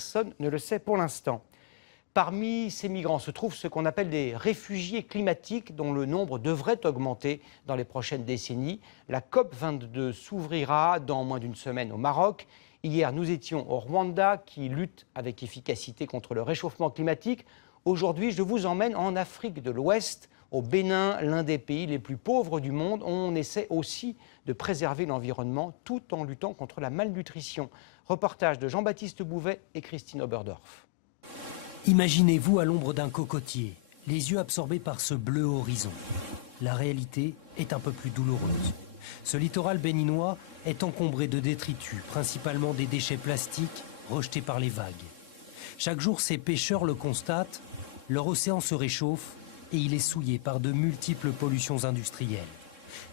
personne ne le sait pour l'instant. Parmi ces migrants se trouvent ce qu'on appelle des réfugiés climatiques dont le nombre devrait augmenter dans les prochaines décennies. La COP22 s'ouvrira dans moins d'une semaine au Maroc. Hier, nous étions au Rwanda qui lutte avec efficacité contre le réchauffement climatique. Aujourd'hui, je vous emmène en Afrique de l'Ouest, au Bénin, l'un des pays les plus pauvres du monde. On essaie aussi de préserver l'environnement tout en luttant contre la malnutrition. Reportage de Jean-Baptiste Bouvet et Christine Oberdorf. Imaginez-vous à l'ombre d'un cocotier, les yeux absorbés par ce bleu horizon. La réalité est un peu plus douloureuse. Ce littoral béninois est encombré de détritus, principalement des déchets plastiques rejetés par les vagues. Chaque jour, ces pêcheurs le constatent, leur océan se réchauffe et il est souillé par de multiples pollutions industrielles.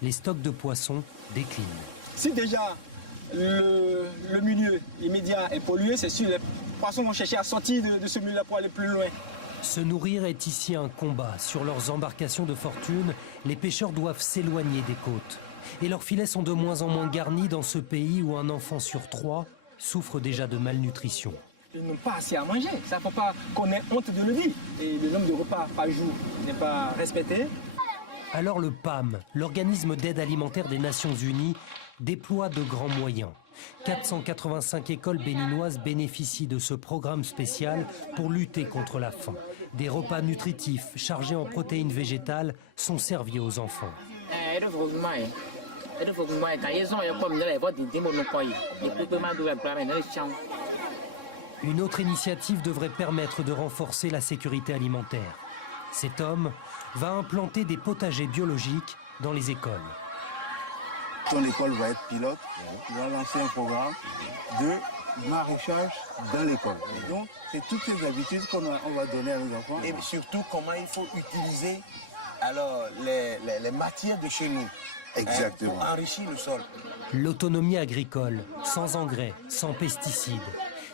Les stocks de poissons déclinent. Si déjà le milieu immédiat est pollué, c'est sûr, les poissons vont chercher à sortir de ce milieu-là pour aller plus loin. Se nourrir est ici un combat. Sur leurs embarcations de fortune, les pêcheurs doivent s'éloigner des côtes. Et leurs filets sont de moins en moins garnis dans ce pays où un enfant sur 3 souffre déjà de malnutrition. Ils n'ont pas assez à manger, ça ne faut pas qu'on ait honte de le dire. Et le nombre de repas par jour n'est pas respecté. Alors le PAM, l'organisme d'aide alimentaire des Nations Unies, déploie de grands moyens. 485 écoles béninoises bénéficient de ce programme spécial pour lutter contre la faim. Des repas nutritifs chargés en protéines végétales sont servis aux enfants. Une autre initiative devrait permettre de renforcer la sécurité alimentaire. Cet homme va implanter des potagers biologiques dans les écoles. Ton école va être pilote, tu vas lancer un programme de maraîchage dans l'école. Donc, c'est toutes ces habitudes qu'on va donner à nos enfants. Et surtout, comment il faut utiliser alors, les matières de chez nous. Exactement. Pour enrichir le sol. L'autonomie agricole, sans engrais, sans pesticides.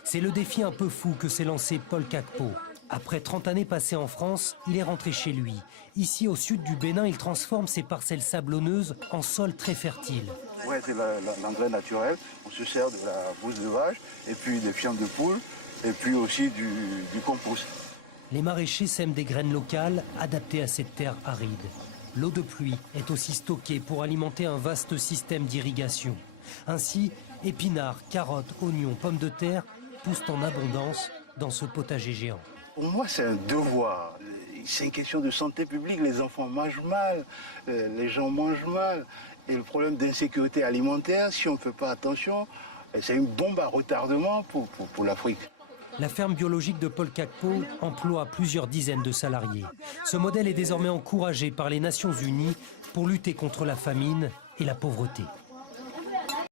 C'est le défi un peu fou que s'est lancé Paul Kakpo. Après 30 années passées en France, il est rentré chez lui. Ici, au sud du Bénin, il transforme ses parcelles sablonneuses en sol très fertile. Ouais, c'est l'engrais naturel. On se sert de la bouse de vache, et puis des fientes de poule, et puis aussi du compost. Les maraîchers sèment des graines locales adaptées à cette terre aride. L'eau de pluie est aussi stockée pour alimenter un vaste système d'irrigation. Ainsi, épinards, carottes, oignons, pommes de terre poussent en abondance dans ce potager géant. Pour moi, c'est un devoir. C'est une question de santé publique. Les enfants mangent mal, les gens mangent mal. Et le problème d'insécurité alimentaire, si on ne fait pas attention, c'est une bombe à retardement pour l'Afrique. La ferme biologique de Paul Kakpo emploie plusieurs dizaines de salariés. Ce modèle est désormais encouragé par les Nations Unies pour lutter contre la famine et la pauvreté.